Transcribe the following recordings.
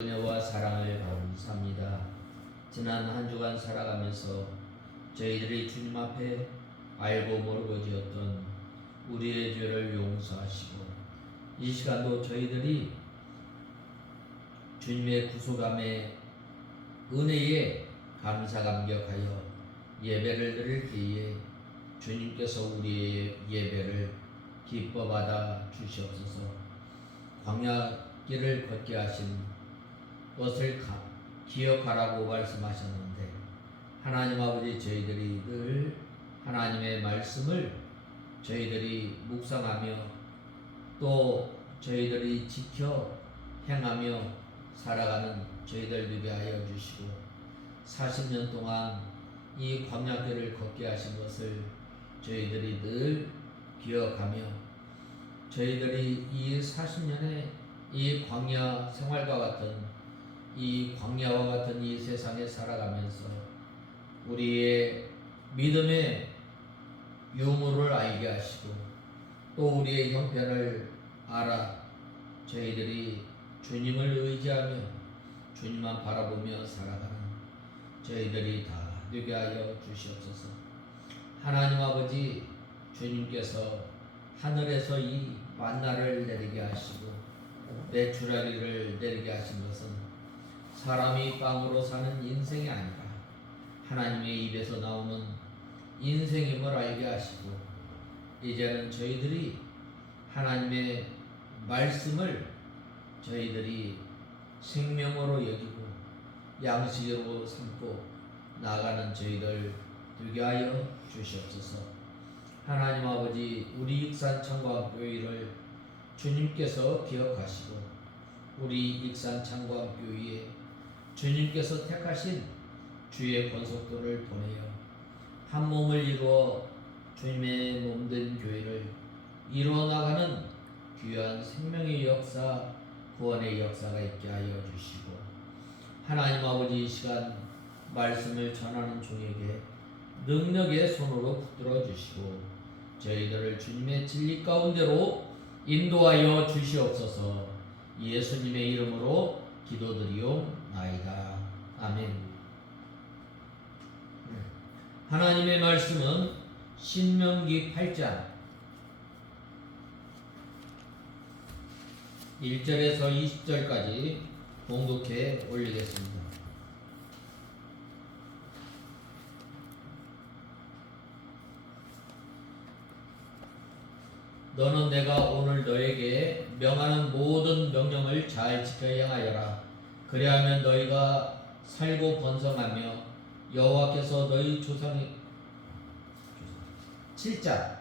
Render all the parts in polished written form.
은혜와 사랑을 감사합니다. 지난 한 주간 살아가면서 저희들이 주님 앞에 알고 모르고 지었던 우리의 죄를 용서하시고 이 시간도 저희들이 주님의 구속함의 은혜에 감사 감격하여 예배를 드릴 때에 주님께서 우리의 예배를 기뻐 받아 주시옵소서. 광야 길을 걷게 하신 것을 기억하라고 말씀하셨는데, 하나님 아버지, 저희들이 늘 하나님의 말씀을 저희들이 묵상하며 또 저희들이 지켜 행하며 살아가는 저희들 되게 하여 주시고, 40년 동안 이 광야길을 걷게 하신 것을 저희들이 늘 기억하며 저희들이 이 40년의 이 광야 생활과 같은 이 광야와 같은 이 세상에 살아가면서 우리의 믿음의 유무를 알게 하시고 또 우리의 형편을 알아 저희들이 주님을 의지하며 주님만 바라보며 살아가는 저희들이 다 되게 하여 주시옵소서. 하나님 아버지, 주님께서 하늘에서 이 만나를 내리게 하시고 내추라리를 내리게 하신 것은 사람이 빵으로 사는 인생이 아니라 하나님의 입에서 나오는 인생임을 알게 하시고, 이제는 저희들이 하나님의 말씀을 저희들이 생명으로 여기고 양식으로 삼고 나가는 저희들 되게 하여 주시옵소서. 하나님 아버지, 우리 익산 창광교회를 주님께서 기억하시고 우리 익산 창광교회에 주님께서 택하신 주의 권속도를 보내어 한 몸을 이루어 주님의 몸된 교회를 이루어 나가는 귀한 생명의 역사, 구원의 역사가 있게 하여 주시고, 하나님 아버지, 이 시간 말씀을 전하는 종에게 능력의 손으로 붙들어 주시고 저희들을 주님의 진리 가운데로 인도하여 주시옵소서. 예수님의 이름으로 기도드리옵나이다. 아멘. 하나님의 말씀은 신명기 8장 1절에서 20절까지 봉독해 올리겠습니다. 너는 내가 오늘 너에게 명하는 모든 명령을 잘 지켜 행하여라. 그리하면 너희가 살고 번성하며 여호와께서 너희 조상이 7장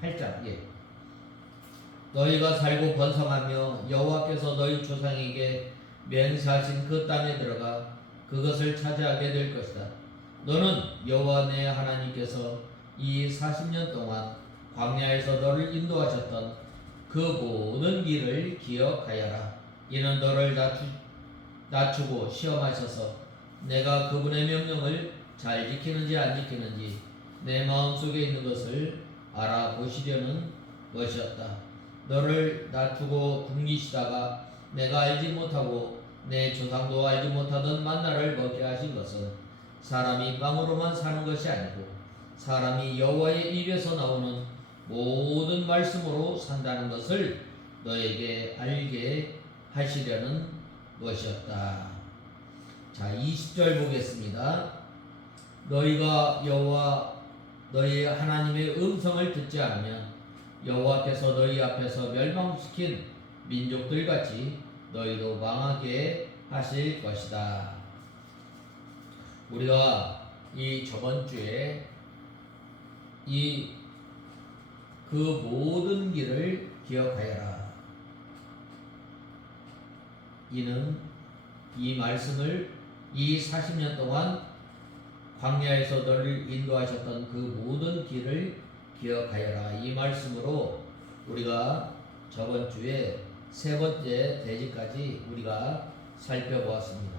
8장 예. 너희가 살고 번성하며 여호와께서 너희 조상에게 맹세하신 그 땅에 들어가 그것을 차지하게 될 것이다. 너는 여호와 내 하나님께서 이 40년 동안 광야에서 너를 인도하셨던 그 모든 길을 기억하여라. 이는 너를 낮추고 시험하셔서 내가 그분의 명령을 잘 지키는지 안 지키는지 내 마음속에 있는 것을 알아보시려는 것이었다. 너를 낮추고 굶기시다가 내가 알지 못하고 내 조상도 알지 못하던 만나를 먹게 하신 것은 사람이 빵으로만 사는 것이 아니고 사람이 여호와의 입에서 나오는 모든 말씀으로 산다는 것을 너에게 알게 하시려는 것이었다. 자, 20절 보겠습니다. 너희가 여호와 너희 하나님의 음성을 듣지 않으면 여호와께서 너희 앞에서 멸망시킨 민족들같이 너희도 망하게 하실 것이다. 우리가 이 저번 주에 그 모든 길을 기억하여라. 이는 이 말씀을 이 40년 동안 광야에서 너를 인도하셨던 그 모든 길을 기억하여라. 이 말씀으로 우리가 저번 주에 세 번째 대지까지 우리가 살펴보았습니다.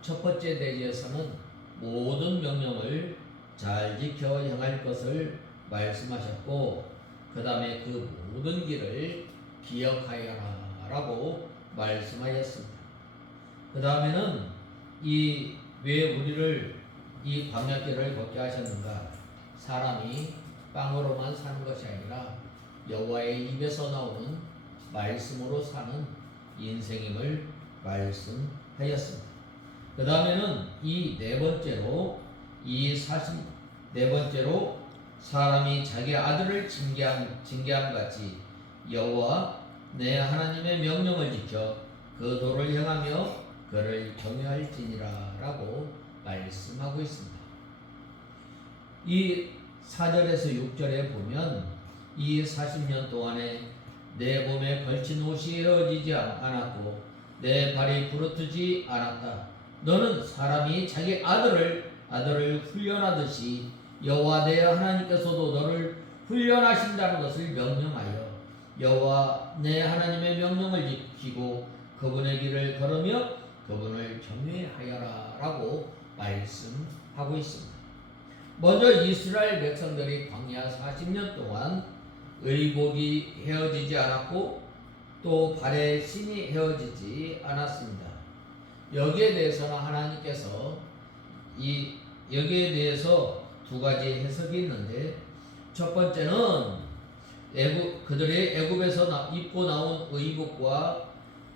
첫 번째 대지에서는 모든 명령을 잘 지켜 행할 것을 말씀하셨고, 그 다음에 그 모든 길을 기억하여라 라고 말씀하였습니다. 그 다음에는 이 왜 우리를 이 광야길을 걷게 하셨는가? 사람이 빵으로만 사는 것이 아니라 여호와의 입에서 나오는 말씀으로 사는 인생임을 말씀하였습니다. 그 다음에는 이 네 번째로 네 번째로 사람이 자기 아들을 징계함 같이 여호와 내 하나님의 명령을 지켜 그 도를 행하며 그를 경외할지니라 라고 말씀하고 있습니다. 이 4절에서 6절에 보면 이 40년 동안에 내 몸에 걸친 옷이 헤어지지 않았고 내 발이 부르트지 않았다. 너는 사람이 자기 아들을 훈련하듯이 여호와 내 하나님께서도 너를 훈련하신다는 것을 명령하여 여호와 내 하나님의 명령을 지키고 그분의 길을 걸으며 그분을 경외하여라 라고 말씀하고 있습니다. 먼저 이스라엘 백성들이 광야 40년 동안 의복이 헤어지지 않았고 또 발의 신이 헤어지지 않았습니다. 여기에 대해서는 하나님께서 여기에 대해서 두 가지 해석이 있는데, 첫 번째는 그들이 애굽에서 입고 나온 의복과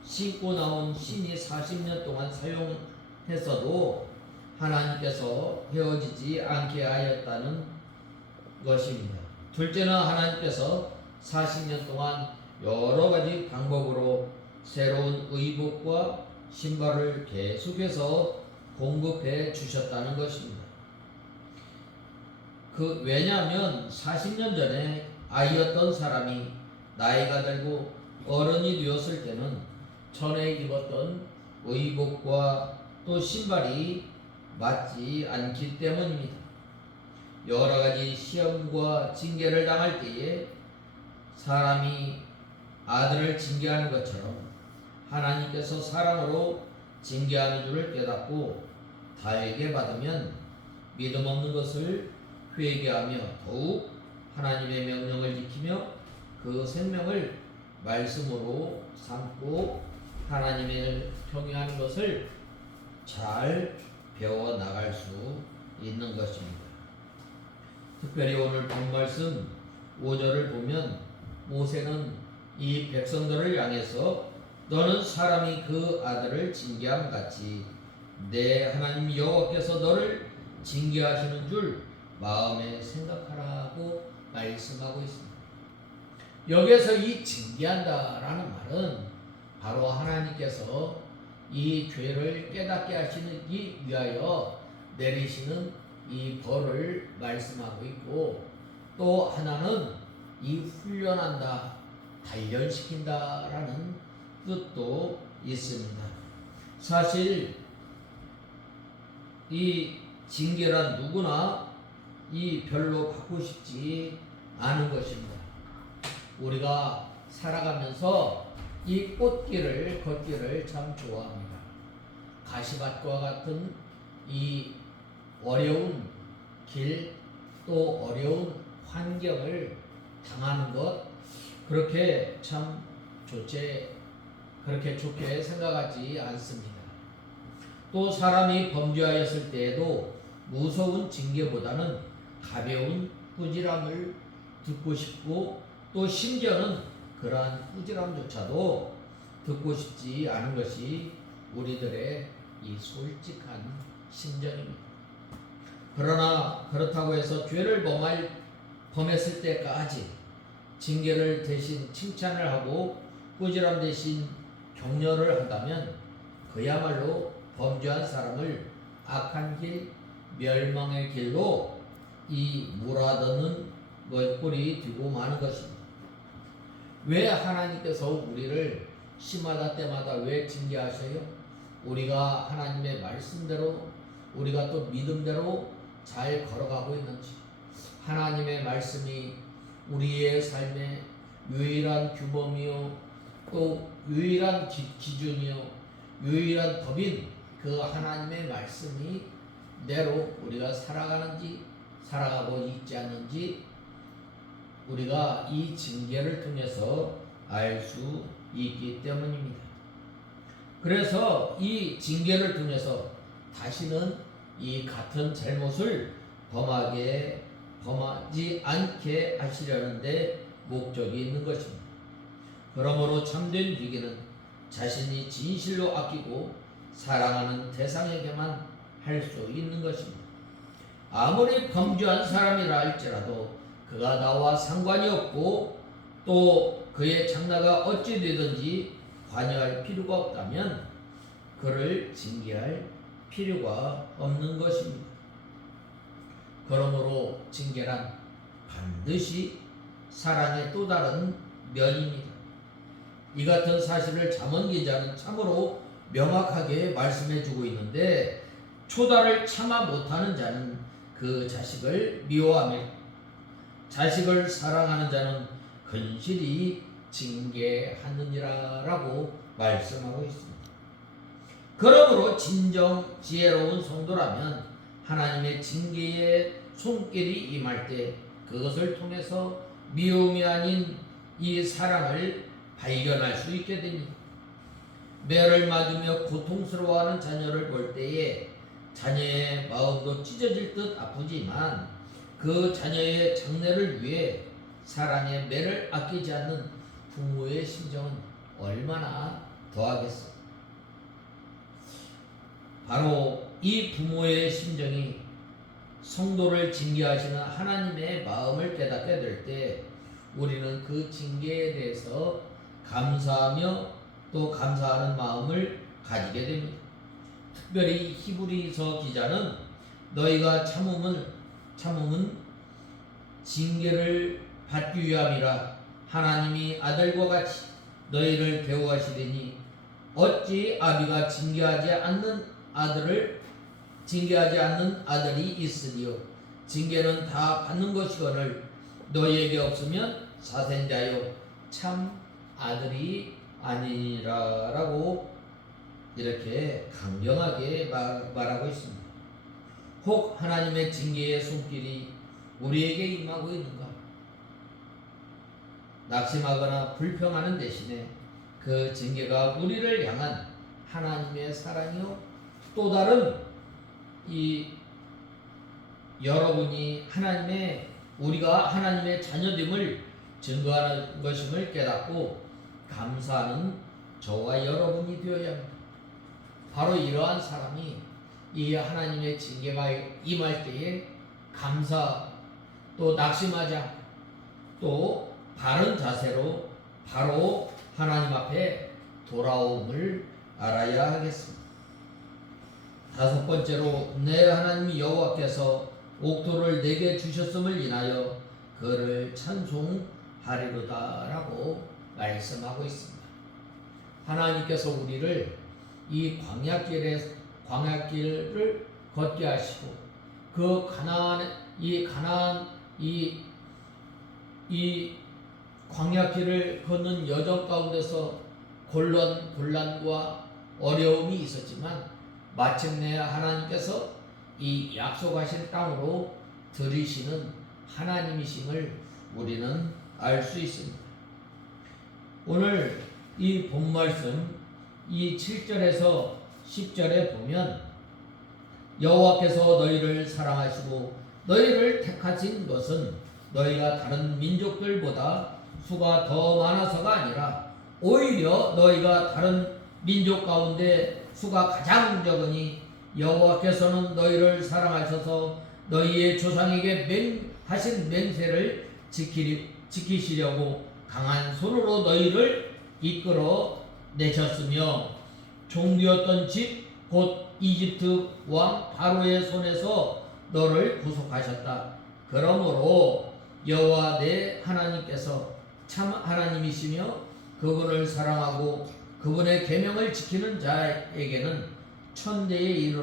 신고 나온 신이 40년 동안 사용했어도 하나님께서 헤어지지 않게 하였다는 것입니다. 둘째는 하나님께서 40년 동안 여러 가지 방법으로 새로운 의복과 신발을 계속해서 공급해 주셨다는 것입니다. 왜냐하면 40년 전에 아이였던 사람이 나이가 들고 어른이 되었을 때는 전에 입었던 의복과 또 신발이 맞지 않기 때문입니다. 여러 가지 시험과 징계를 당할 때에 사람이 아들을 징계하는 것처럼 하나님께서 사랑으로 징계하는 줄을 깨닫고 달게 받으면 믿음 없는 것을 회개하며 더욱 하나님의 명령을 지키며 그 생명을 말씀으로 삼고 하나님을 경외하는 것을 잘 배워 나갈 수 있는 것입니다. 특별히 오늘 본 말씀 5절을 보면 모세는 이 백성들을 향해서 너는 사람이 그 아들을 징계함 같이 내 하나님 여호와께서 너를 징계하시는 줄 마음에 생각하라고 말씀하고 있습니다. 여기에서 이 징계한다라는 말은 바로 하나님께서 이 죄를 깨닫게 하시기 위하여 내리시는 이 벌을 말씀하고 있고, 또 하나는 이 훈련한다, 단련시킨다라는 뜻도 있습니다. 사실 이 징계란 누구나 이 별로 받고 싶지 않은 것입니다. 우리가 살아가면서 이 꽃길을 걷기를 참 좋아합니다. 가시밭과 같은 이 어려운 길, 또 어려운 환경을 당하는 것, 그렇게 참 그렇게 좋게 생각하지 않습니다. 또 사람이 범죄하였을 때에도 무서운 징계보다는 가벼운 꾸지람을 듣고 싶고, 또 심지어는 그러한 꾸지람조차도 듣고 싶지 않은 것이 우리들의 이 솔직한 심정입니다. 그러나 그렇다고 해서 죄를 범했을 때까지 징계를 대신 칭찬을 하고 꾸지람 대신 격려를 한다면 그야말로 범죄한 사람을 악한 길, 멸망의 길로 몰아넣는 꼴이 되고 마는 것입니다. 왜 하나님께서 우리를 시마다 때마다 왜 징계하셔요? 우리가 하나님의 말씀대로, 우리가 또 믿음대로 잘 걸어가고 있는지, 하나님의 말씀이 우리의 삶의 유일한 규범이요, 또 유일한 기준이요, 유일한 법인 그 하나님의 말씀이 대로 우리가 살아가고 있지 않는지 우리가 이 징계를 통해서 알 수 있기 때문입니다. 그래서 이 징계를 통해서 다시는 이 같은 잘못을 범하지 않게 하시려는데 목적이 있는 것입니다. 그러므로 참된 위기는 자신이 진실로 아끼고 사랑하는 대상에게만 할 수 있는 것입니다. 아무리 범죄한 사람이라 할지라도 그가 나와 상관이 없고 또 그의 장래가 어찌 되든지 관여할 필요가 없다면 그를 징계할 필요가 없는 것입니다. 그러므로 징계란 반드시 사랑의 또 다른 면입니다. 이 같은 사실을 잠언 기자는 참으로 명확하게 말씀해주고 있는데, 초다를 참아 못하는 자는 그 자식을 미워하며 자식을 사랑하는 자는 근실히 징계하느니라 라고 말씀하고 있습니다. 그러므로 진정 지혜로운 성도라면 하나님의 징계의 손길이 임할 때 그것을 통해서 미움이 아닌 이 사랑을 발견할 수 있게 됩니다. 매를 맞으며 고통스러워하는 자녀를 볼 때에 자녀의 마음도 찢어질 듯 아프지만 그 자녀의 장래를 위해 사랑의 매를 아끼지 않는 부모의 심정은 얼마나 더하겠어. 바로 이 부모의 심정이 성도를 징계하시는 하나님의 마음을 깨닫게 될 때 우리는 그 징계에 대해서 감사하며 또 감사하는 마음을 가지게 됩니다. 특별히 히브리서 기자는 너희가 참음은 징계를 받기 위함이라 하나님이 아들과 같이 너희를 대우하시리니 어찌 아비가 징계하지 않는 아들이 있으리요. 징계는 다 받는 것이거늘 너희에게 없으면 사생자요 참 아들이 아니니라 라고 이렇게 강경하게 말하고 있습니다. 혹 하나님의 징계의 손길이 우리에게 임하고 있는가? 낙심하거나 불평하는 대신에 그 징계가 우리를 향한 하나님의 사랑이요 또 다른 우리가 하나님의 자녀됨을 증거하는 것임을 깨닫고 감사하는 저와 여러분이 되어야 합니다. 바로 이러한 사람이 이 하나님의 징계가 임할 때에 감사 또 낙심하지 않고 또 바른 자세로 바로 하나님 앞에 돌아옴을 알아야 하겠습니다. 다섯 번째로 내 하나님 여호와께서 옥토를 내게 주셨음을 인하여 그를 찬송하리로다 라고 말씀하고 있습니다. 하나님께서 우리를 이 광야길을 걷게 하시고 그 이 광야길을 걷는 여정 가운데서 곤란과 어려움이 있었지만 마침내 하나님께서 이 약속하신 땅으로 들이시는 하나님이심을 우리는 알 수 있습니다. 오늘 이 본말씀 이 7절에서 10절에 보면 여호와께서 너희를 사랑하시고 너희를 택하신 것은 너희가 다른 민족들보다 수가 더 많아서가 아니라 오히려 너희가 다른 민족 가운데 수가 가장 적으니 여호와께서는 너희를 사랑하셔서 너희의 조상에게 하신 맹세를 지키시려고 강한 손으로 너희를 이끌어 내셨으며 종되었던 집 곧 이집트 왕 바로의 손에서 너를 구속하셨다. 그러므로 여호와 내 하나님께서 참 하나님이시며 그분을 사랑하고 그분의 계명을 지키는 자에게는 천대에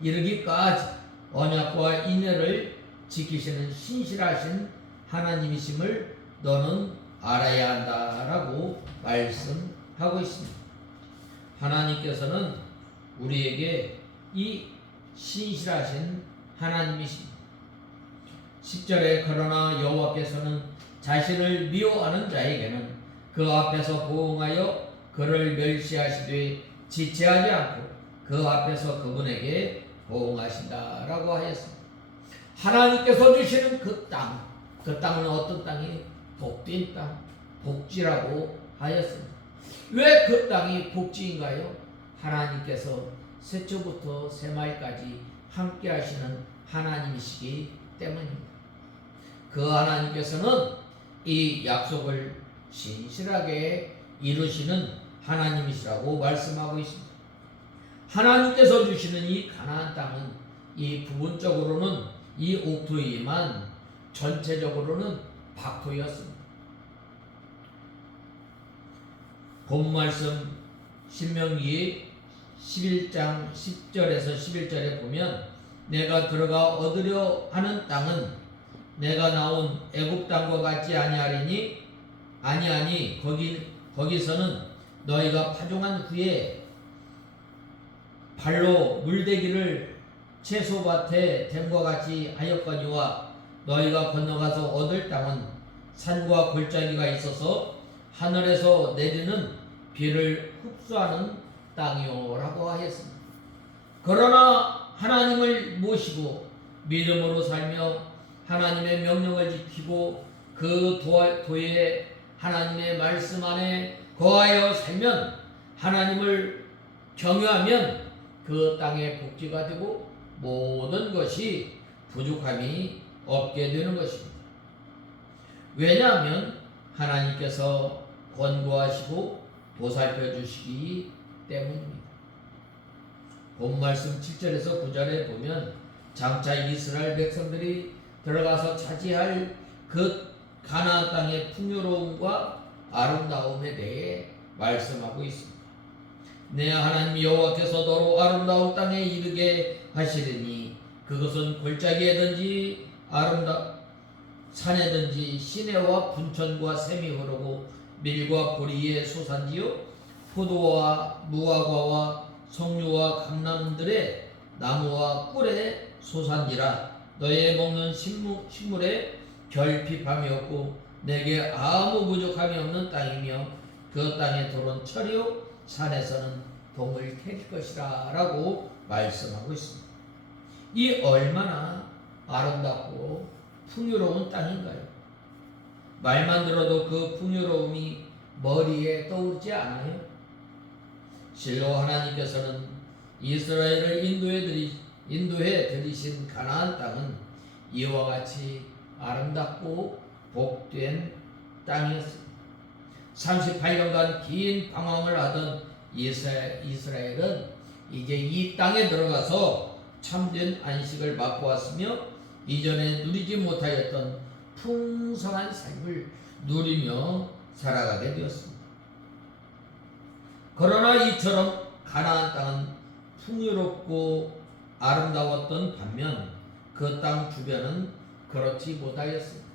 이르기까지 언약과 인애를 지키시는 신실하신 하나님이심을 너는 알아야 한다라고 말씀하고 있습니다. 하나님께서는 우리에게 이 신실하신 하나님이십니다. 10절에 그러나 여호와께서는 자신을 미워하는 자에게는 그 앞에서 보응하여 그를 멸시하시되 지체하지 않고 그 앞에서 그분에게 보응하신다라고 하였습니다. 하나님께서 주시는 그 땅은 어떤 땅이? 복된 땅, 복지라고 하였습니다. 왜 그 땅이 복지인가요? 하나님께서 새초부터 새말까지 함께 하시는 하나님이시기 때문입니다. 그 하나님께서는 이 약속을 신실하게 이루시는 하나님이시라고 말씀하고 있습니다. 하나님께서 주시는 이 가나안 땅은 이 부분적으로는 이 옥토이지만 전체적으로는 박토였습니다. 본 말씀 신명기 11장 10절에서 11절에 보면 내가 들어가 얻으려 하는 땅은 내가 나온 애굽 땅과 같지 아니하리니 아니하니 거기서는 너희가 파종한 후에 발로 물대기를 채소밭에 댐과 같이 하였거니와 너희가 건너가서 얻을 땅은 산과 골짜기가 있어서 하늘에서 내리는 비를 흡수하는 땅이요라고 하였습니다. 그러나 하나님을 모시고 믿음으로 살며 하나님의 명령을 지키고 그 도에 하나님의 말씀 안에 거하여 살면 하나님을 경외하면 그 땅의 복지가 되고 모든 것이 부족함이 없게 되는 것입니다. 왜냐하면 하나님께서 권고하시고 보살펴 주시기 때문입니다. 본 말씀 7절에서 9절에 보면 장차 이스라엘 백성들이 들어가서 차지할 그 가나안 땅의 풍요로움과 아름다움에 대해 말씀하고 있습니다. 내 하나님 여호와께서 너로 아름다운 땅에 이르게 하시리니 그것은 골짜기에든지 산에든지 시내와 분천과 샘이 흐르고 밀과 보리의 소산지요 포도와 무화과와 석류와 감람들의 나무와 꿀의 소산지라. 너의 먹는 식물에 결핍함이 없고 내게 아무 부족함이 없는 땅이며 그 땅의 돌은 철이요 산에서는 동을 캘 것이라 라고 말씀하고 있습니다. 이 얼마나 아름답고 풍요로운 땅인가요? 말만 들어도 그 풍요로움이 머리에 떠오르지 않아요? 실로 하나님께서는 이스라엘을 인도해 들이신 가나안 땅은 이와 같이 아름답고 복된 땅이었습니다. 38년간 긴 방황을 하던 이스라엘은 이제 이 땅에 들어가서 참된 안식을 맛보았으며 이전에 누리지 못하였던 풍성한 삶을 누리며 살아가게 되었습니다. 그러나 이처럼 가나안 땅은 풍요롭고 아름다웠던 반면 그 땅 주변은 그렇지 못하였습니다.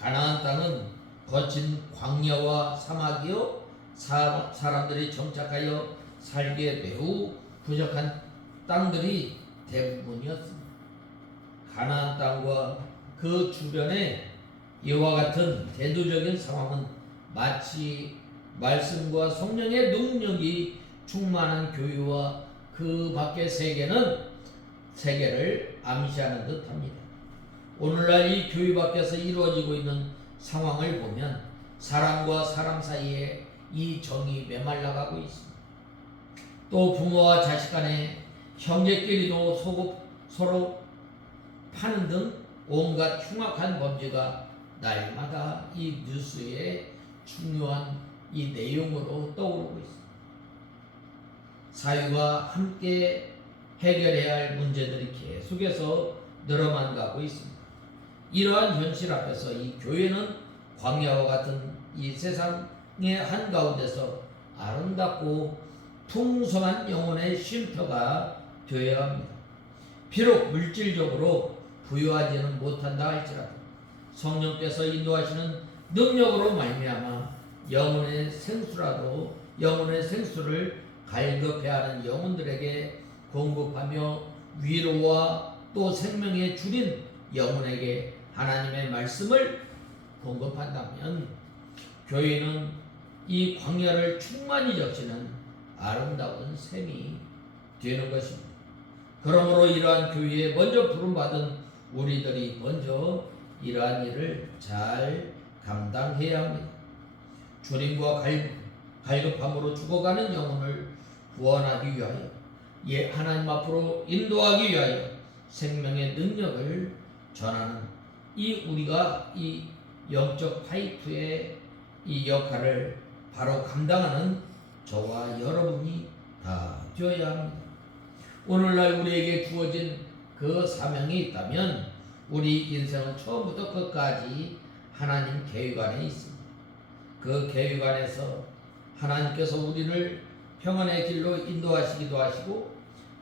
가나안 땅은 거친 광야와 사막이요 사람들이 정착하여 살기에 매우 부족한 땅들이 대부분이었습니다. 가나안 땅과 그 주변에 이와 같은 대도적인 상황은 마치 말씀과 성령의 능력이 충만한 교회와 그 밖의 세계를 암시하는 듯합니다. 오늘날 이 교회 밖에서 이루어지고 있는 상황을 보면 사람과 사람 사이에 이 정이 메말라가고 있습니다. 또 부모와 자식 간에 형제끼리도 서로 파는 등 온갖 흉악한 범죄가 날마다 이 뉴스에 중요한 이 내용으로 떠오르고 있습니다. 사회가 함께 해결해야 할 문제들이 계속해서 늘어만 가고 있습니다. 이러한 현실 앞에서 이 교회는 광야와 같은 이 세상의 한가운데서 아름답고 풍성한 영혼의 쉼터가 되어야 합니다. 비록 물질적으로 부유하지는 못한다 할지라도 성령께서 인도하시는 능력으로 말미암아 영혼의 생수를 갈급해야 하는 영혼들에게 공급하며 위로와 또 생명의 줄인 영혼에게 하나님의 말씀을 공급한다면 교회는 이 광야를 충만히 적시는 아름다운 셈이 되는 것입니다. 그러므로 이러한 교회에 먼저 부름받은 우리들이 먼저 이러한 일을 잘 감당해야 합니다. 주님과 갈급함으로 죽어가는 영혼을 구원하기 위하여 하나님 앞으로 인도하기 위하여 생명의 능력을 전하는 우리가 이 영적 파이프의 이 역할을 바로 감당하는 저와 여러분이 다 되어야 합니다. 오늘날 우리에게 주어진 그 사명이 있다면 우리 인생은 처음부터 끝까지 하나님 계획 안에 있습니다. 그 계획 안에서 하나님께서 우리를 평안의 길로 인도하시기도 하시고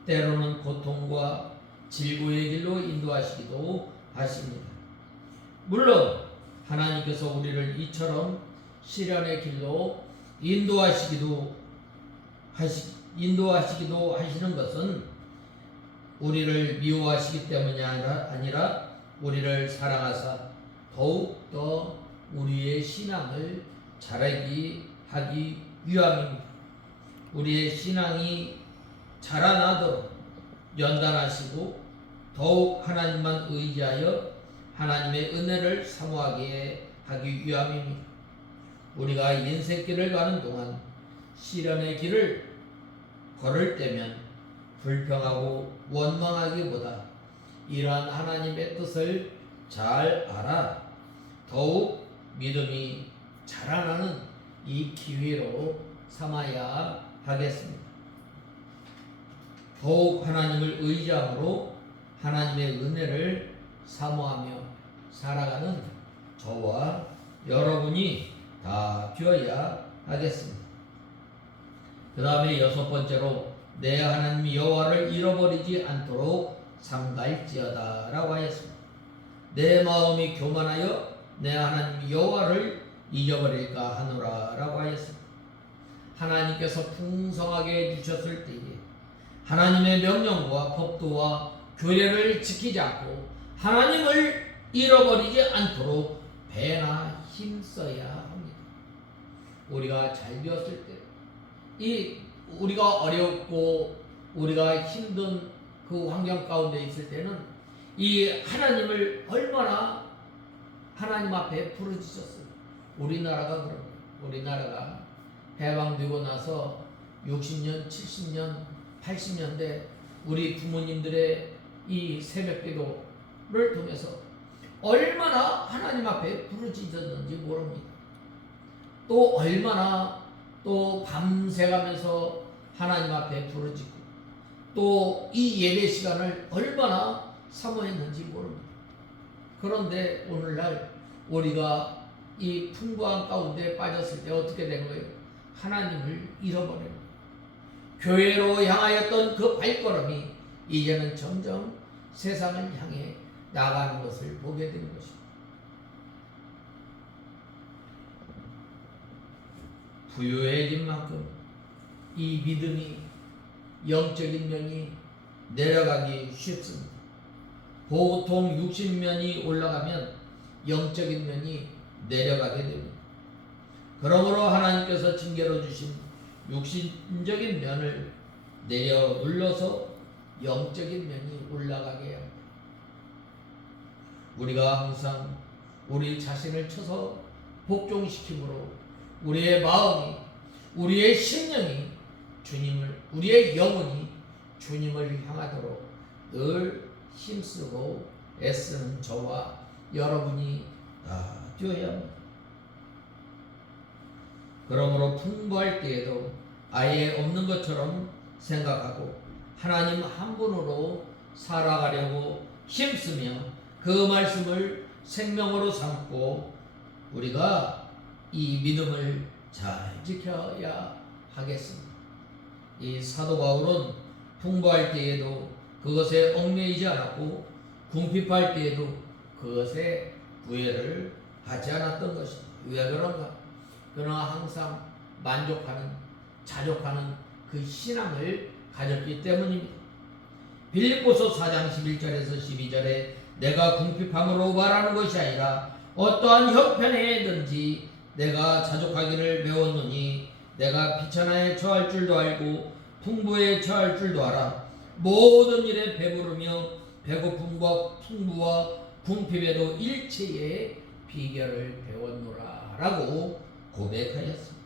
때로는 고통과 질고의 길로 인도하시기도 하십니다. 물론 하나님께서 우리를 이처럼 시련의 길로 인도하시기도 하시는 것은 우리를 미워하시기 때문이 아니라 우리를 사랑하사 더욱더 우리의 신앙을 자라게 하기 위함입니다. 우리의 신앙이 자라나도록 연단하시고 더욱 하나님만 의지하여 하나님의 은혜를 사모하게 하기 위함입니다. 우리가 인생길을 가는 동안 시련의 길을 걸을 때면 불평하고 원망하기보다 이러한 하나님의 뜻을 잘 알아 더욱 믿음이 자라나는 이 기회로 삼아야 하겠습니다. 더욱 하나님을 의지함으로 하나님의 은혜를 사모하며 살아가는 저와 여러분이 다 되어야 하겠습니다. 그 다음에 6번째로 내 하나님 여호와를 잃어버리지 않도록 삼갈지어다 라고 하였습니다. 내 마음이 교만하여 내 하나님 여호와를 잊어버릴까 하노라 라고 하였습니다. 하나님께서 풍성하게 주셨을 때에 하나님의 명령과 법도와 교례를 지키지 않고 하나님을 잃어버리지 않도록 배나 힘써야 합니다. 우리가 잘 되었을 때 우리가 어렵고 우리가 힘든 그 환경 가운데 있을 때는 이 하나님을 얼마나 하나님 앞에 부르짖었어요. 우리나라가 그런 거예요. 우리나라가 해방되고 나서 60년, 70년, 80년대 우리 부모님들의 이 새벽기도를 통해서 얼마나 하나님 앞에 부르짖었는지 모릅니다. 또 얼마나 또 밤새가면서 하나님 앞에 부르짖고 또 이 예배 시간을 얼마나 사모했는지 모릅니다. 그런데 오늘날 우리가 이 풍부한 가운데 빠졌을 때 어떻게 된 거예요? 하나님을 잃어버리는 거예요. 교회로 향하였던 그 발걸음이 이제는 점점 세상을 향해 나가는 것을 보게 되는 것입니다. 부유해진 만큼 이 믿음이 영적인 면이 내려가기 쉽습니다. 보통 60면이 올라가면 영적인 면이 내려가게 됩니다. 그러므로 하나님께서 징계로 주신 육신적인 면을 내려 눌러서 영적인 면이 올라가게 합니다. 우리가 항상 우리 자신을 쳐서 복종시키므로 우리의 마음이, 우리의 심령이 우리의 영혼이 주님을 향하도록 늘 힘쓰고 애쓰는 저와 여러분이 다 되어야 합니다. 그러므로 풍부할 때에도 아예 없는 것처럼 생각하고 하나님 한 분으로 살아가려고 힘쓰며 그 말씀을 생명으로 삼고 우리가 이 믿음을 잘 지켜야 하겠습니다. 이 사도 바울은 풍부할 때에도 그것에 얽매이지 않았고 궁핍할 때에도 그것에 부회를 하지 않았던 것입니다. 왜 그런가? 그러나 항상 만족하는, 자족하는 그 신앙을 가졌기 때문입니다. 빌립보서 4장 11절에서 12절에 내가 궁핍함으로 말하는 것이 아니라 어떠한 형편에든지 내가 자족하기를 배웠노니 내가 비천하에 처할 줄도 알고 풍부에 처할 줄도 알아. 모든 일에 배부르며 배고픔과 풍부와 궁핍에도 일체의 비결을 배웠노라 라고 고백하였습니다.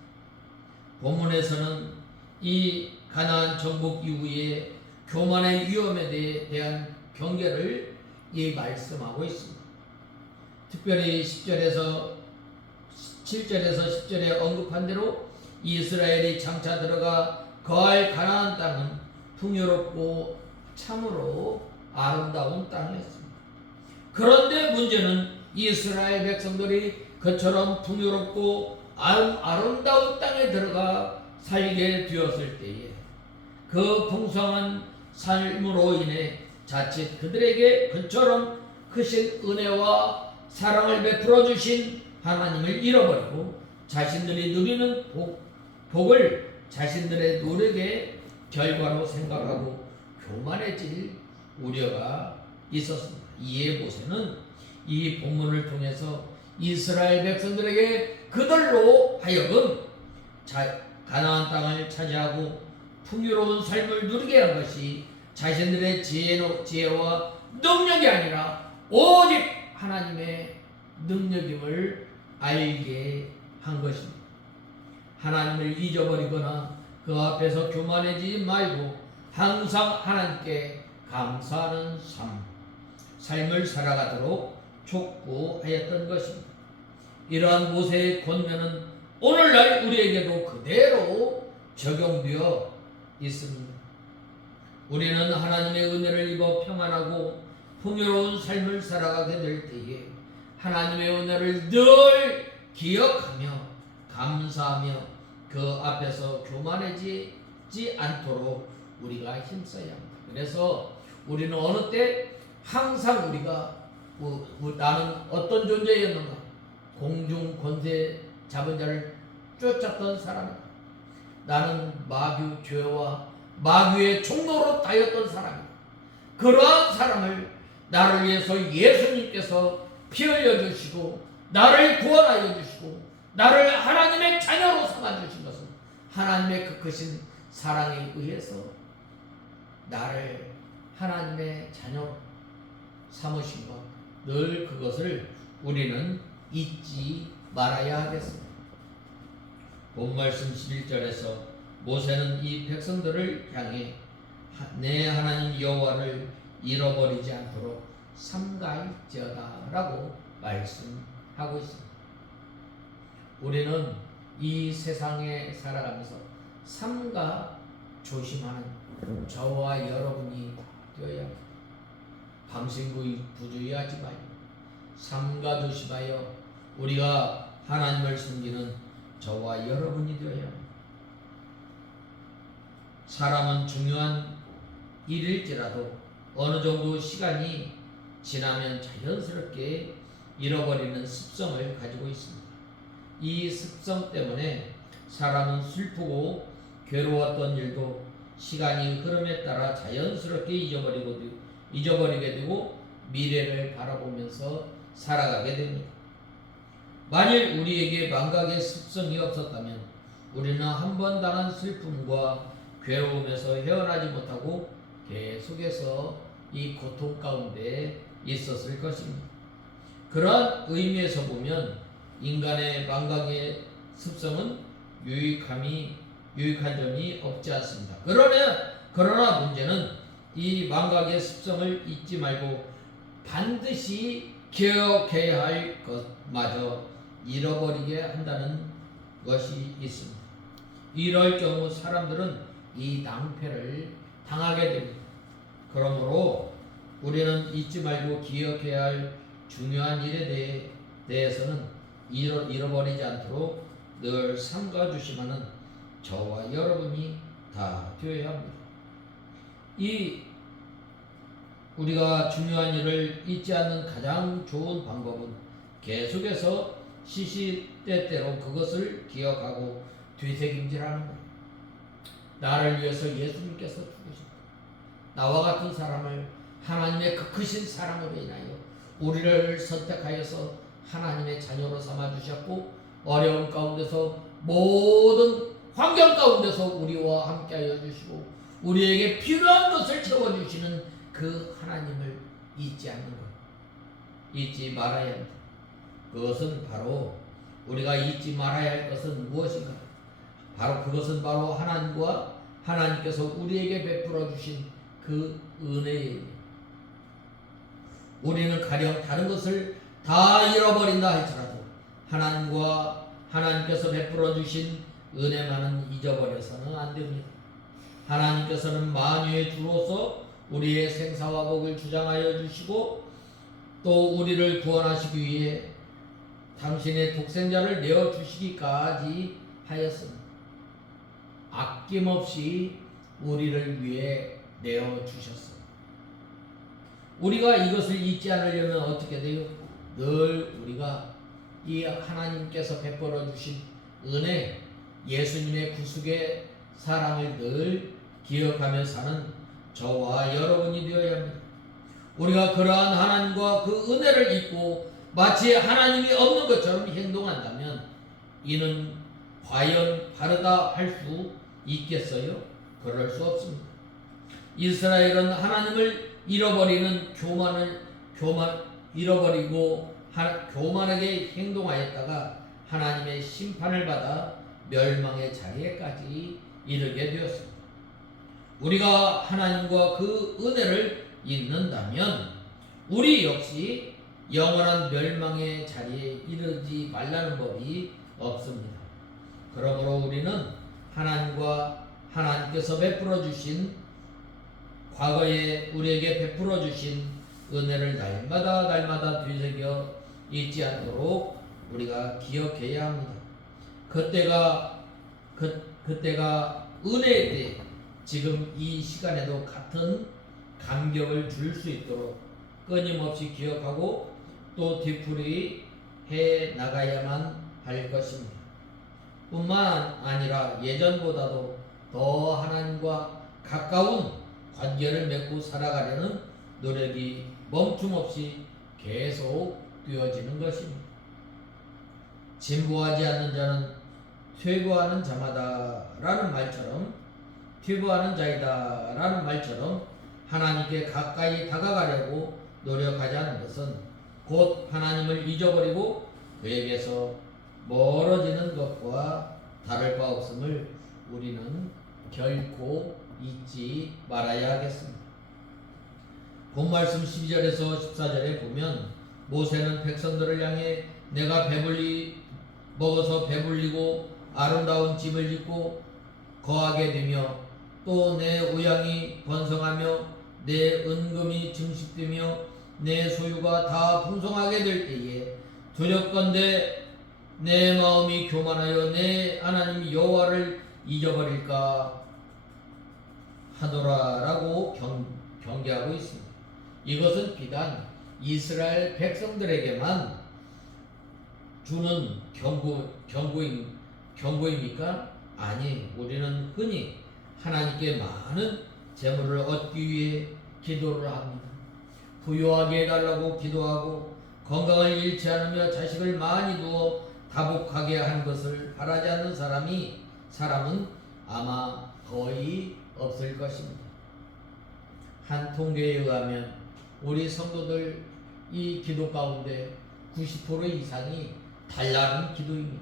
본문에서는 이 가나안 정복 이후에 교만의 위험에 대한 경계를 말씀하고 있습니다. 특별히 10절에서 7절에서 10절에 언급한 대로 이스라엘이 장차 들어가 거할 가나안 땅은 풍요롭고 참으로 아름다운 땅이었습니다. 그런데 문제는 이스라엘 백성들이 그처럼 풍요롭고 아름다운 땅에 들어가 살게 되었을 때에 그 풍성한 삶으로 인해 자칫 그들에게 그처럼 크신 은혜와 사랑을 베풀어 주신 하나님을 잃어버리고 자신들이 누리는 복을 자신들의 노력의 결과로 생각하고 교만해질 우려가 있었습니다. 이에 모세는 이 본문을 통해서 이스라엘 백성들에게 그들로 하여금 가나안 땅을 차지하고 풍요로운 삶을 누리게 한 것이 자신들의 지혜와 능력이 아니라 오직 하나님의 능력임을 알게 한 것입니다. 하나님을 잊어버리거나 그 앞에서 교만해지지 말고 항상 하나님께 감사하는 삶을 살아가도록 촉구하였던 것입니다. 이러한 모세의 권면은 오늘날 우리에게도 그대로 적용되어 있습니다. 우리는 하나님의 은혜를 입어 평안하고 풍요로운 삶을 살아가게 될 때에 하나님의 은혜를 늘 기억하며 감사하며 그 앞에서 교만해지지 않도록 우리가 힘써야 합니다. 그래서 우리는 어느 때 항상 우리가 나는 어떤 존재였는가? 공중 권세 잡은 자를 쫓았던 사람이다. 나는 마귀 죄와 마귀의 총노로 따였던 사람이다. 그러한 사람을 나를 위해서 예수님께서 피 흘려 주시고 나를 구원하여 주시고 나를 하나님의 자녀로 삼아 주신 것은 하나님의 그 크신 사랑에 의해서 나를 하나님의 자녀로 삼으신 것, 늘 그것을 우리는 잊지 말아야 하겠습니다. 본말씀 11절에서 모세는 이 백성들을 향해 내 하나님 여호와를 잃어버리지 않도록 삼가할지어다 라고 말씀하고 있습니다. 우리는 이 세상에 살아가면서 삼가 조심하는 저와 여러분이 되어야 합니다. 방심부주의하지 말고 삼가 조심하여 우리가 하나님을 섬기는 저와 여러분이 되어야 합니다. 사람은 중요한 일일지라도 어느 정도 시간이 지나면 자연스럽게 잃어버리는 습성을 가지고 있습니다. 이 습성 때문에 사람은 슬프고 괴로웠던 일도 시간이 흐름에 따라 자연스럽게 잊어버리게 되고 미래를 바라보면서 살아가게 됩니다. 만일 우리에게 망각의 습성이 없었다면 우리는 한 번 당한 슬픔과 괴로움에서 헤어나지 못하고 계속해서 이 고통 가운데 있었을 것입니다. 그러한 의미에서 보면 인간의 망각의 습성은 유익한 점이 없지 않습니다. 그러나 문제는 이 망각의 습성을 잊지 말고 반드시 기억해야 할 것마저 잃어버리게 한다는 것이 있습니다. 이럴 경우 사람들은 이 낭패를 당하게 됩니다. 그러므로 우리는 잊지 말고 기억해야 할 중요한 일에 대해서는 잃어버리지 않도록 늘 삼가주시마는 저와 여러분이 다 되어야 합니다. 우리가 중요한 일을 잊지 않는 가장 좋은 방법은 계속해서 시시때때로 그것을 기억하고 되새김질하는 거예요. 나를 위해서 예수님께서 죽으셨다. 나와 같은 사람을 하나님의 그 크신 사랑으로 인하여 우리를 선택하여서 하나님의 자녀로 삼아주셨고 어려운 가운데서 모든 환경 가운데서 우리와 함께하여 주시고 우리에게 필요한 것을 채워주시는 그 하나님을 잊지 않는 것, 잊지 말아야 합니다. 그것은 바로 우리가 잊지 말아야 할 것은 무엇인가? 바로 그것은 바로 하나님과 하나님께서 우리에게 베풀어 주신 그 은혜예요. 우리는 가령 다른 것을 다 잃어버린다 할지라도 하나님과 하나님께서 베풀어 주신 은혜만은 잊어버려서는 안 됩니다. 하나님께서는 만유의 주로서 우리의 생사와 복을 주장하여 주시고 또 우리를 구원하시기 위해 당신의 독생자를 내어주시기까지 하였습니다. 아낌없이 우리를 위해 내어주셨어요. 우리가 이것을 잊지 않으려면 어떻게 돼요? 늘 우리가 이 하나님께서 베풀어 주신 은혜, 예수님의 구속의 사랑을 늘 기억하며 사는 저와 여러분이 되어야 합니다. 우리가 그러한 하나님과 그 은혜를 잊고 마치 하나님이 없는 것처럼 행동한다면 이는 과연 바르다 할 수 있겠어요? 그럴 수 없습니다. 이스라엘은 하나님을 잃어버리는 교만하게 행동하였다가 하나님의 심판을 받아 멸망의 자리에까지 이르게 되었습니다. 우리가 하나님과 그 은혜를 잊는다면 우리 역시 영원한 멸망의 자리에 이르지 말라는 법이 없습니다. 그러므로 우리는 하나님과 하나님께서 베풀어 주신 과거에 우리에게 베풀어 주신 은혜를 날마다 되새겨 잊지 않도록 우리가 기억해야 합니다. 그때가 은혜에 대해 지금 이 시간에도 같은 감격을 줄 수 있도록 끊임없이 기억하고 또 되풀이 해 나가야만 할 것입니다. 뿐만 아니라 예전보다도 더 하나님과 가까운 관계를 맺고 살아가려는 노력이 멈춤없이 계속 되어지는 것입니다. 진보하지 않는 자는 퇴보하는 자마다라는 말처럼 퇴보하는 자이다라는 말처럼 하나님께 가까이 다가가려고 노력하지 않는 것은 곧 하나님을 잊어버리고 그에게서 멀어지는 것과 다를 바 없음을 우리는 결코 잊지 말아야 하겠습니다. 본 말씀 12절에서 14절에 보면 모세는 백성들을 향해 내가 먹어서 배불리고 아름다운 집을 짓고 거하게 되며 또 내 우양이 번성하며 내 은금이 증식되며 내 소유가 다 풍성하게 될 때에 두렵건대 내 마음이 교만하여 내 하나님 여호와를 잊어버릴까 하노라라고 경계하고 있습니다. 이것은 비단 이스라엘 백성들에게만 주는 경고입니까? 아니, 우리는 흔히 하나님께 많은 재물을 얻기 위해 기도를 합니다. 부유하게 해달라고 기도하고 건강을 잃지 않으며 자식을 많이 두어 다복하게 하는 것을 바라지 않는 사람은 아마 거의 없을 것입니다. 한 통계에 의하면 우리 성도들 이 기도 가운데 90% 이상이 달라는 기도입니다.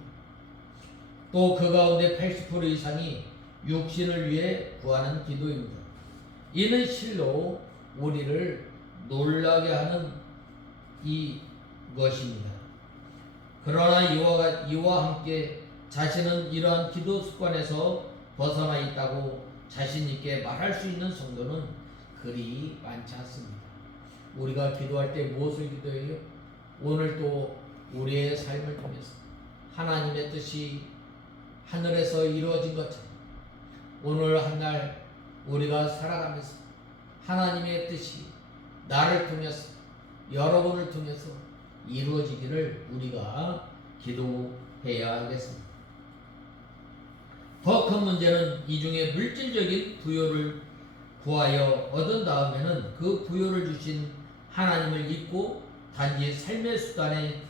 또 그 가운데 80% 이상이 육신을 위해 구하는 기도입니다. 이는 실로 우리를 놀라게 하는 이것입니다. 그러나 이와 함께 자신은 이러한 기도 습관에서 벗어나 있다고 자신 있게 말할 수 있는 성도는 그리 많지 않습니다. 우리가 기도할 때 무엇을 기도해요? 오늘도 우리의 삶을 통해서 하나님의 뜻이 하늘에서 이루어진 것처럼 오늘 한 날 우리가 살아가면서 하나님의 뜻이 나를 통해서 여러분을 통해서 이루어지기를 우리가 기도해야 하겠습니다. 더 큰 문제는 이 중에 물질적인 부여를 구하여 얻은 다음에는 그 부여를 주신 하나님을 잊고 단지 삶의 수단에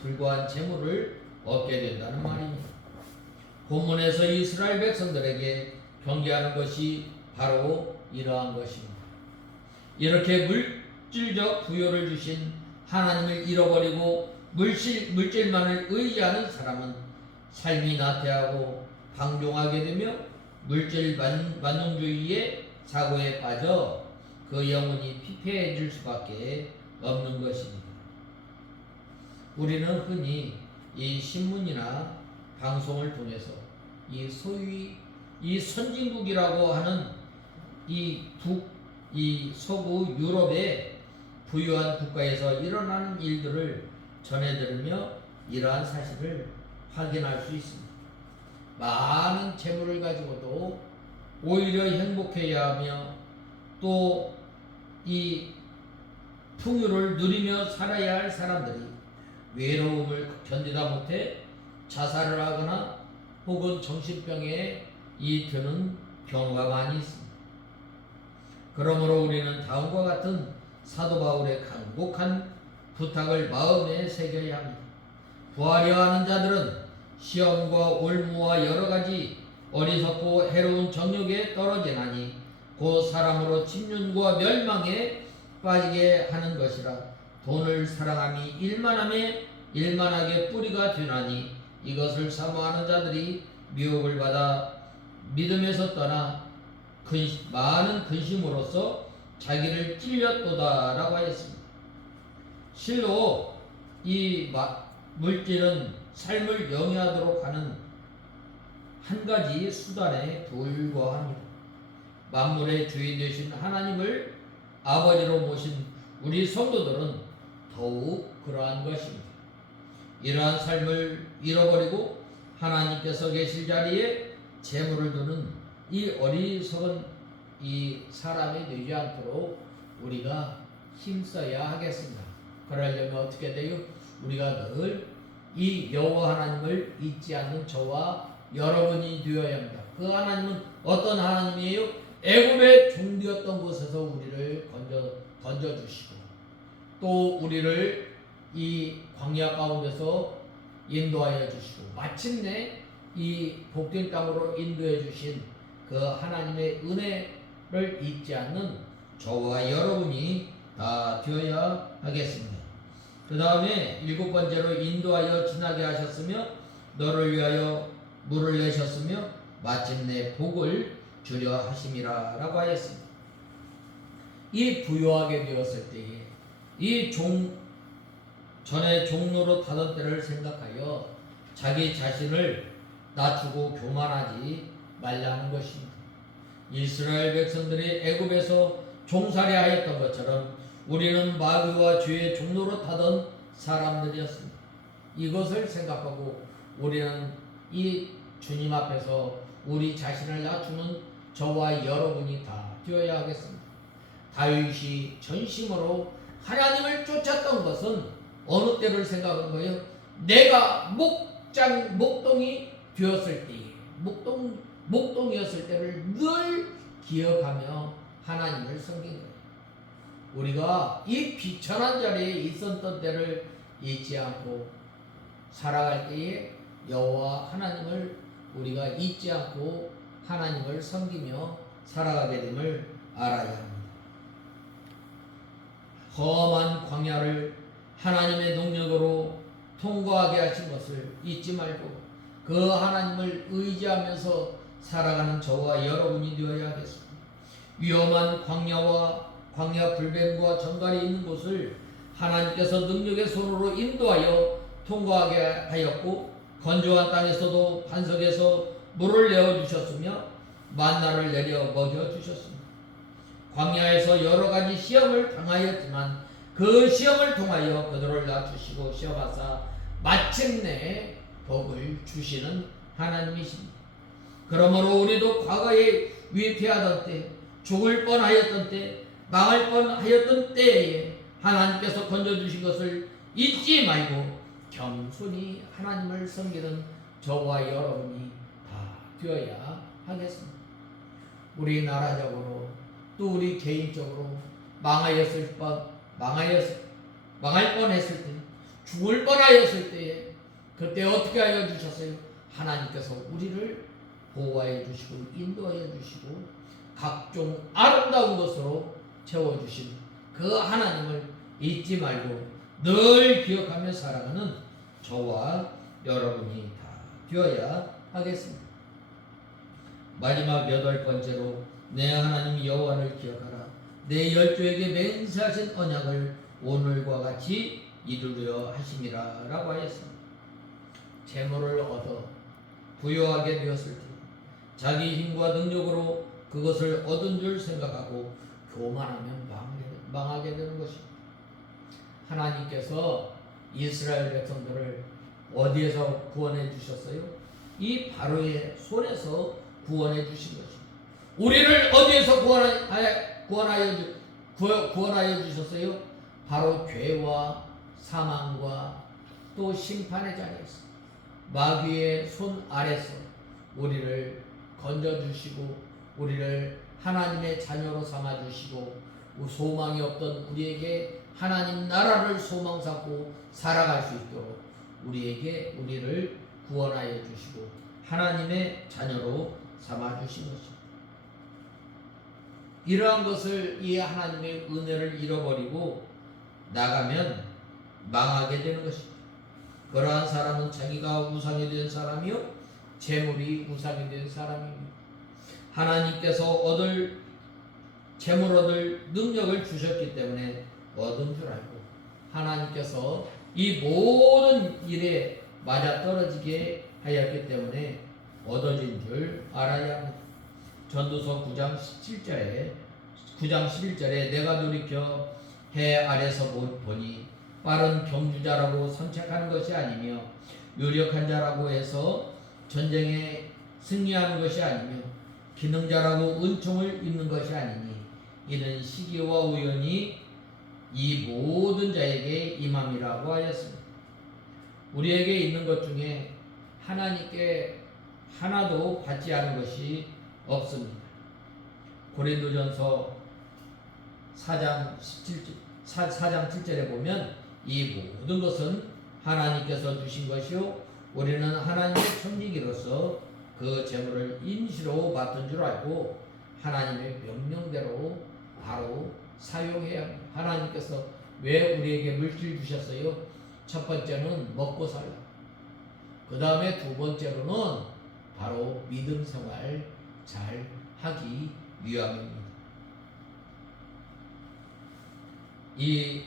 불과한 재물을 얻게 된다는 말입니다. 본문에서 이스라엘 백성들에게 경계하는 것이 바로 이러한 것입니다. 이렇게 물질적 부여를 주신 하나님을 잃어버리고 물질만을 의지하는 사람은 삶이 나태하고 방종하게 되며 물질 만능주의의 사고에 빠져 그 영혼이 피폐해질 수밖에 없는 것입니다. 우리는 흔히 이 신문이나 방송을 통해서 이 소위 이 선진국이라고 하는 이 서구 유럽의 부유한 국가에서 일어나는 일들을 전해들으며 이러한 사실을 확인할 수 있습니다. 많은 재물을 가지고도 오히려 행복해야 하며 또 이 풍요를 누리며 살아야 할 사람들이 외로움을 견디다 못해 자살을 하거나 혹은 정신병에 드는 경우가 많이 있습니다. 그러므로 우리는 다음과 같은 사도 바울의 간곡한 부탁을 마음에 새겨야 합니다. 부하려 하는 자들은 시험과 올무와 여러가지 어리석고 해로운 정욕에 떨어지나니 곧 사람으로 침륜과 멸망에 빠지게 하는 것이라. 돈을 사랑함이 일만함에 일만하게 뿌리가 되나니 이것을 사모하는 자들이 미혹을 받아 믿음에서 떠나 많은 근심으로써 자기를 찔렸도다라고 하였습니다. 실로 이 물질은 삶을 영위하도록 하는 한 가지 수단에 불과합니다. 만물의 주인 되신 하나님을 아버지로 모신 우리 성도들은 더욱 그러한 것입니다. 이러한 삶을 잃어버리고 하나님께서 계실 자리에 재물을 두는 이 어리석은 이 사람이 되지 않도록 우리가 힘써야 하겠습니다. 그러려면 어떻게 돼요? 우리가 늘 이 여호와 하나님을 잊지 않는 저와 여러분이 되어야 합니다. 그 하나님은 어떤 하나님이에요? 애굽의 종되었던 곳에서 우리를 건져주시고 또 우리를 이 광야 가운데서 인도하여 주시고 마침내 이 복된 땅으로 인도해 주신 그 하나님의 은혜를 잊지 않는 저와 여러분이 다 되어야 하겠습니다. 그 다음에 7번째로 인도하여 지나게 하셨으며 너를 위하여 물을 내셨으며 마침내 복을 주려 하심이라 라고 하였습니다. 이 부유하게 되었을 때에 이 전에 종로로 타던 때를 생각하여 자기 자신을 낮추고 교만하지 말라는 것입니다. 이스라엘 백성들이 애굽에서 종살이 하였던 것처럼 우리는 마귀와 죄의 종로로 타던 사람들이었습니다. 이것을 생각하고 우리는 이 주님 앞에서 우리 자신을 낮추는 저와 여러분이 다 되어야 하겠습니다. 다윗이 전심으로 하나님을 쫓았던 것은 어느 때를 생각한 거예요? 내가 목동이 되었을 때에 목동이었을 때를 늘 기억하며 하나님을 섬긴 거예요. 우리가 이 비천한 자리에 있었던 때를 잊지 않고 살아갈 때에 여호와 하나님을 우리가 잊지 않고 하나님을 섬기며 살아가게 됨을 알아야 합니다. 험한 광야를 하나님의 능력으로 통과하게 하신 것을 잊지 말고 그 하나님을 의지하면서 살아가는 저와 여러분이 되어야 하겠습니다. 위험한 광야 불뱀과 정갈이 있는 곳을 하나님께서 능력의 손으로 인도하여 통과하게 하였고 건조한 땅에서도 반석에서 물을 내어주셨으며 만나를 내려 먹여주셨습니다. 광야에서 여러가지 시험을 당하였지만 그 시험을 통하여 그들을 낮추시고 시험하사 마침내 복을 주시는 하나님이십니다. 그러므로 우리도 과거에 위패하던 때, 죽을 뻔하였던 때, 망할 뻔하였던 때에 하나님께서 건져주신 것을 잊지 말고 겸손히 하나님을 섬기는 저와 여러분이 다 되어야 하겠습니다. 우리 나라적으로 또 우리 개인적으로 망할 뻔했을 때, 죽을 뻔하였을 때에 그때 어떻게 하여 주셨어요? 하나님께서 우리를 보호하여 주시고 인도하여 주시고 각종 아름다운 것으로 채워주신 그 하나님을 잊지 말고 늘 기억하며 살아가는 저와 여러분이 다 되어야 하겠습니다. 마지막 8번째로 내 하나님 여호와를 기억하라. 내 열조에게 맹세하신 언약을 오늘과 같이 이루려 하심이라 라고 하였습니다. 재물을 얻어 부유하게 되었을 때 자기 힘과 능력으로 그것을 얻은 줄 생각하고 교만하면 망하게 되는 것입니다. 하나님께서 이스라엘 백성들을 어디에서 구원해 주셨어요? 이 바로의 손에서 구원해 주신 것입니다. 우리를 어디에서 구원하여 주셨어요? 바로 죄와 사망과 또 심판의 자리에서 마귀의 손 아래서 우리를 건져주시고 우리를 하나님의 자녀로 삼아주시고 소망이 없던 우리에게 하나님 나라를 소망 삼고 살아갈 수 있도록 우리를 구원하여 주시고 하나님의 자녀로 삼아주신 것입니다. 이러한 것을 이 하나님의 은혜를 잃어버리고 나가면 망하게 되는 것입니다. 그러한 사람은 자기가 우상이 된 사람이요 재물이 우상이 된 사람입니다. 하나님께서 재물 얻을 능력을 주셨기 때문에 얻은 줄 알고 하나님께서 이 모든 일에 맞아떨어지게 하였기 때문에 얻어진 줄 알아야 합니다. 전도서 9장 11절에 내가 돌이켜 해 아래서 보니 빠른 경주자라고 선책하는 것이 아니며 유력한 자라고 해서 전쟁에 승리하는 것이 아니며 기능자라고 은총을 입는 것이 아니니 이는 시기와 우연히 이 모든 자에게 임함이라고 하였습니다. 우리에게 있는 것 중에 하나님께 하나도 받지 않은 것이 없습니다. 고린도전서 4장 7절에 보면 이 모든 것은 하나님께서 주신 것이요 우리는 하나님의 천직이로서 그 재물을 임시로 받은 줄 알고 하나님의 명령대로 바로 사용해야 합니다. 하나님께서 왜 우리에게 물질 주셨어요? 첫 번째는 먹고 살라. 그 다음에 두 번째로는 바로 믿음 생활 잘 하기 위함입니다. 이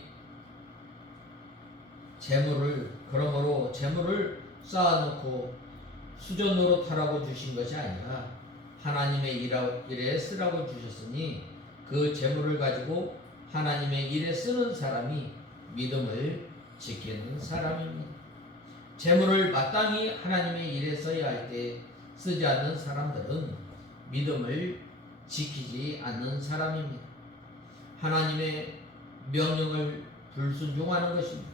그러므로 재물을 쌓아놓고 수저 노릇하라고 주신 것이 아니라 하나님의 일에 쓰라고 주셨으니 그 재물을 가지고 하나님의 일에 쓰는 사람이 믿음을 지키는 사람입니다. 재물을 마땅히 하나님의 일에 써야 할 때 쓰지 않는 사람들은 믿음을 지키지 않는 사람입니다. 하나님의 명령을 불순종하는 것입니다.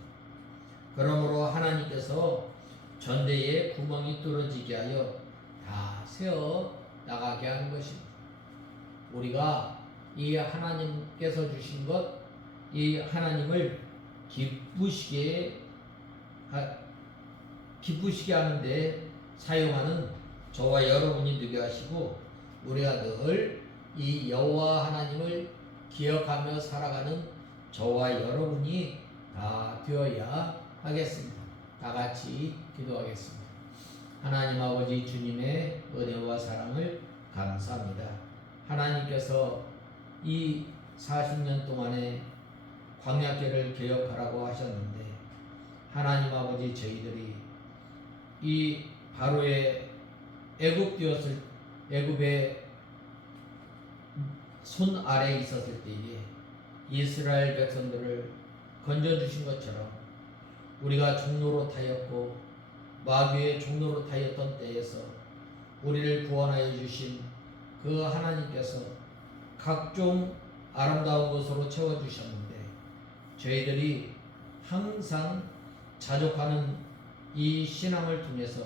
그러므로 하나님께서 전대에 구멍이 뚫어지게 하여 다 세어 나가게 하는 것입니다. 우리가 이 하나님께서 주신 것, 이 하나님을 기쁘시게 하는데 사용하는 저와 여러분이 되게 하시고 우리가 늘 이 여호와 하나님을 기억하며 살아가는 저와 여러분이 다 되어야 하겠습니다. 다 같이 기도하겠습니다. 하나님 아버지 주님의 은혜와 사랑을 감사합니다. 하나님께서 이 40년 동안에 광야길을 개혁하라고 하셨는데 하나님 아버지 저희들이 이 바로의 애굽의 손 아래에 있었을 때에 이스라엘 백성들을 건져주신 것처럼 우리가 종로로 타였고 마귀의 종로로 타였던 때에서 우리를 구원하여 주신 그 하나님께서 각종 아름다운 것으로 채워주셨는데 저희들이 항상 자족하는 이 신앙을 통해서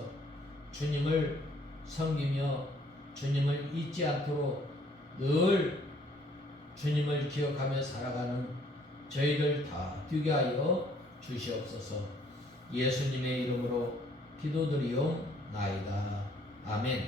주님을 섬기며 주님을 잊지 않도록 늘 주님을 기억하며 살아가는 저희들 다 되게 하여 주시옵소서. 예수님의 이름으로 기도드리옵나이다. 나이다. 아멘.